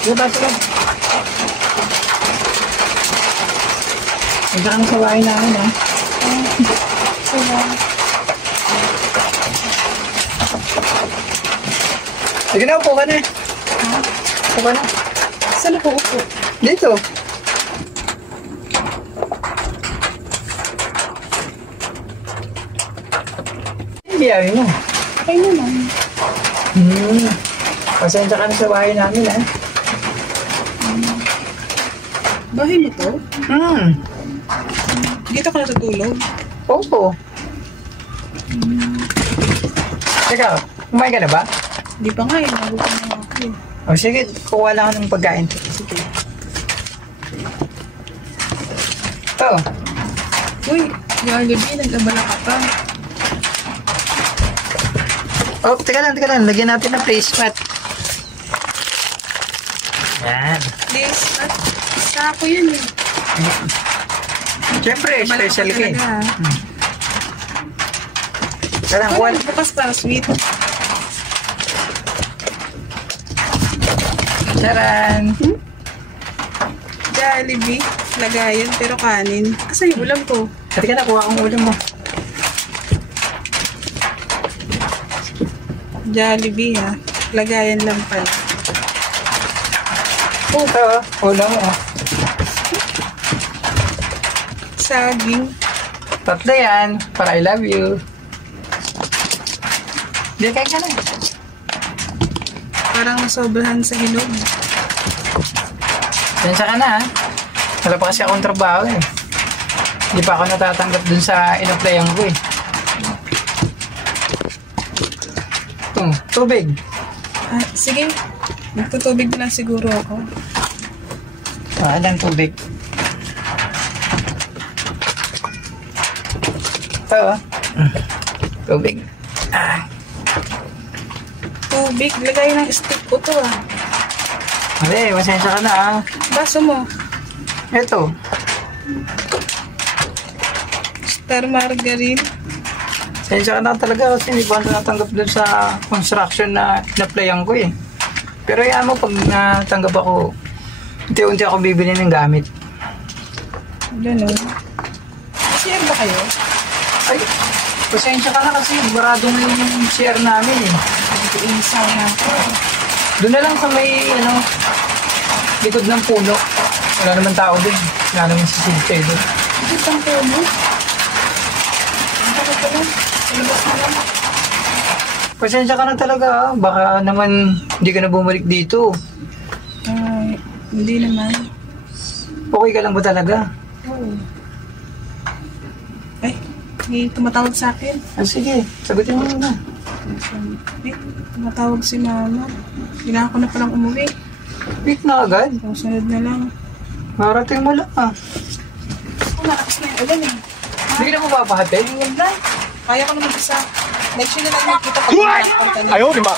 Sige, pasok lang. Huwag ka sa bahay namin, ha? Sige na, upo ka na. Upo ka na. Saan ako upo? Dito. Biyahe mo. Okay naman. Pasensya ka na sa bahay namin, ha? Bahay mo to? Dito ka natutulog? Opo. Teka, kumain ka na ba? Di pa nga eh. Nagutom na ako eh. O sige, kuha lang ako ng pagkain. Sige. Ito. Uy, Jollibee, nag-abala ka pa. Oh, teka lang. Lagyan natin ng face mat. Yan. Please, at isa ako yun eh. Siyempre, special ka eh. Teka lang, Ano, bukas para sweet. Charan! Jollibee, lagayan, pero kanin. Kasi yung ulam ko. At ka na, kuha kong ulam mo. Jollibee ha. Lagayan lang pala. Ito, ulam mo. Saging. Tatlo yan, para I love you. Hindi, kain ka na. Parang sobrahan sa hinog. Sensya ka na, ha? Wala pa kasi akong trabaho eh. Hindi pa ako natatanggap dun sa inoplayan ko eh. Ito, tubig. Ah, sige. Magtutubig na lang siguro ako. Alang tubig. Ito, tubig. Tubig, lagay ng stick ko to ah. Hindi, masensya ka na, ha? Baso mo. Ito. Star margarine. Sensya ka na talaga kasi hindi pa ako natanggap dun sa construction na inaplayan ko eh. Pero yan mo, pag natanggap ako, unti-unti ako bibili ng gamit. Ganun. Share ba kayo? Ay, pasensya ka na kasi barado na yung share namin eh. Isa na ako. Doon na lang sa may, likod ng puno. Wala naman tao doon. Wala naman sisilipay doon. Bakit ang puno? Bakit ka lang? Ilabas na lang. Pasensya ka na talaga ha. Baka naman hindi ka na bumalik dito. Ay, hindi naman. Okay ka lang ba talaga? Oo. Ay, may tumatawag sa akin. Ah, sige, sagutin mo muna. Eh, tumatawag si mama. Kailangan ko na palang umuwi. Week na agad. Sunod na lang. Marating mo lang ah. Malakas na yung ulan eh. Hindi ka na mapapahatid? Huwag na. Kaya ko naman isa. Next year na lang nakita pag nakapagta niya. Ayaw, di ba?